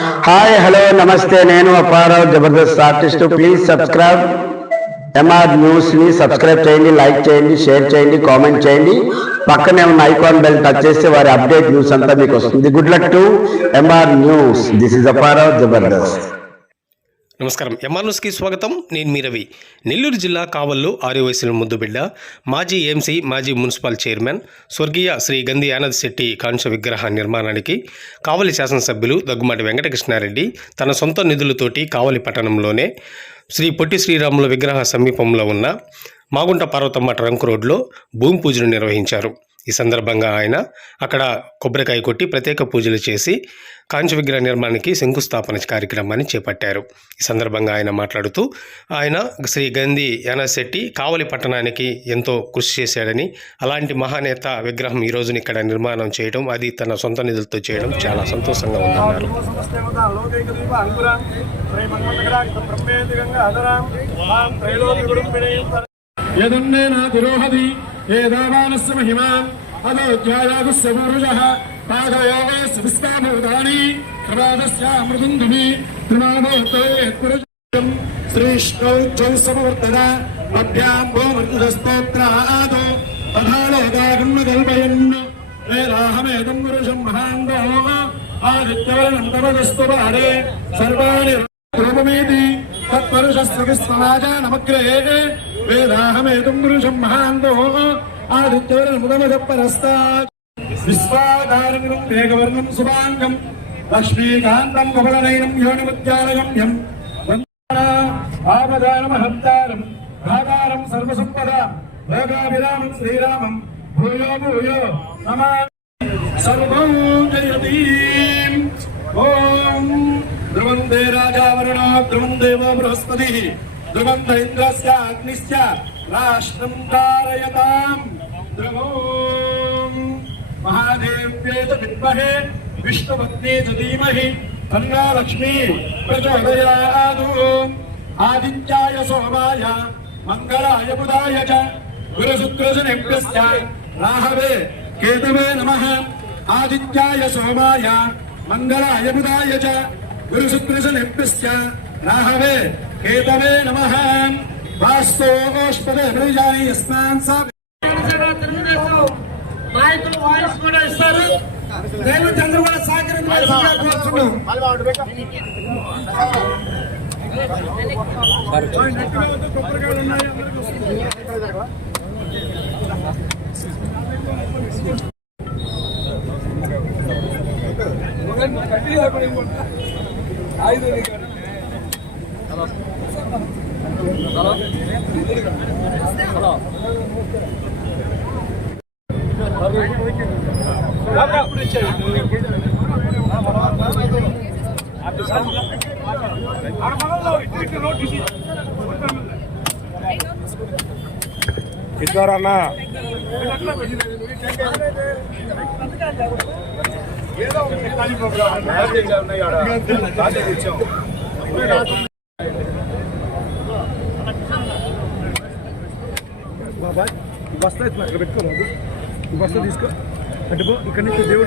Hi hello namaste, నేను Apparao Jabardasth artist. Please subscribe MR news ని subscribe చేయండి, లైక్ చేయండి, షేర్ చేయండి, కామెంట్ చేయండి. పక్కనే ఉన్న ఐకాన్ బెల్ టచ్ చేస్తే వారి అప్డేట్ న్యూస్ అంతా మీకు వస్తుంది. Good luck to MR news. This is Apparao Jabardasth. నమస్కారం. ఎంఆర్ న్యూస్కి స్వాగతం. నేను మీ రవి. నెల్లూరు జిల్లా కావల్లో 6 వయసుల ముద్దుబిడ్డ మాజీ ఎంసీ, మాజీ మున్సిపల్ చైర్మన్ స్వర్గీయ శ్రీ గంధి ఆనంద్ శెట్టి కాంస్య విగ్రహ నిర్మాణానికి కావలి శాసనసభ్యులు దగ్గుమాటి వెంకటకృష్ణారెడ్డి తన సొంత నిధులతోటి కావలి పట్టణంలోనే శ్రీ పొట్టి శ్రీరాముల విగ్రహ సమీపంలో ఉన్న మాగుంట పార్వతమ్మ ట్రంక్ రోడ్లో భూమి పూజలు నిర్వహించారు. ఈ సందర్భంగా ఆయన అక్కడ కొబ్బరికాయ కొట్టి ప్రత్యేక పూజలు చేసి కాంస్య విగ్రహ నిర్మాణానికి శంకుస్థాపన కార్యక్రమాన్ని చేపట్టారు. ఈ సందర్భంగా ఆయన మాట్లాడుతూ ఆయన శ్రీ గంధి ఆనంద్ శెట్టి కావలి పట్టణానికి ఎంతో కృషి చేశాడని, అలాంటి మహానేత విగ్రహం ఈ రోజున ఇక్కడ నిర్మాణం చేయడం, అది తన సొంత నిధులతో చేయడం చాలా సంతోషంగా ఉందన్నారు. ఏదావానస్య మహిమాన్ అదోధ్యాయాగుస్య పూరుషః పాదయోగస్య విశ్వాభూతాని ప్రవాదస్య అమృతంధుమి త్రిమాదోత్తేత్పురుషం శ్రీష్ణౌచ్చౌ సమవర్తన అభ్యాం భూమృతస్తోత్రాదో తథాలోకాగమ్యకల్పయన్ వేదాహమేదం పురుషం మహాందో ఆదిత్యవర్ణం తమదస్తు వారే సర్వాణి రూపమేతి తత్పురుషస్య విశ్వరాజానమగ్రే వేదాహమేదం పురుషం మహాంతో ఆదిత్యవర్ణముదమదపరస్తాత్ విశ్వాధారణం మేఘవర్ణం శుభాంగం లక్ష్మీకాంతం కమలనయనం యోనిముద్యానగమ్యం ఆపదానమహంతారం ధాతారం సర్వసంపద లోకాభిరామం శ్రీరామం భూయో భూయో నమామి సర్వం జయతి. ఓం ధ్రువందే రాజా వరుణో ధ్రువం దేవో బృహస్పతి ధ్రువంత ఇంద్రస్య అగ్నిశ్చ రాష్ట్రం ధారయతాం. ధ్రువం మహాదేవ్యే చ విద్మహే విష్ణుపత్నే చ ధీమహి తన్నో లక్ష్మీ ప్రచోదయాత్. ఆదిత్యాయ సోమాయ మంగళాయ బుధాయ చ గురుశుక్రశనిభ్యశ్చ రాహవే కేతవే నమః. ఆదిత్యాయ సోమాయ మంగళాయ బుధాయ చ గురుశుక్రశనిభ్యశ్చ రాహవే కేతవే నమః. వాస్తోష్పదే ప్రజాని యస్మాన్ సా నాయకులు వాయిస్ కూడా ఇస్తారు. దైవ చంద్రబాబు సహకరించాల్సిందిగా కోరుతున్నాం. ఇస్తారన్నా బస్తా ఇక్కడ పెట్టుకోలేదు. ఈ బస్తా తీసుకో అంటే ఇక్కడ నుంచి దేవుడు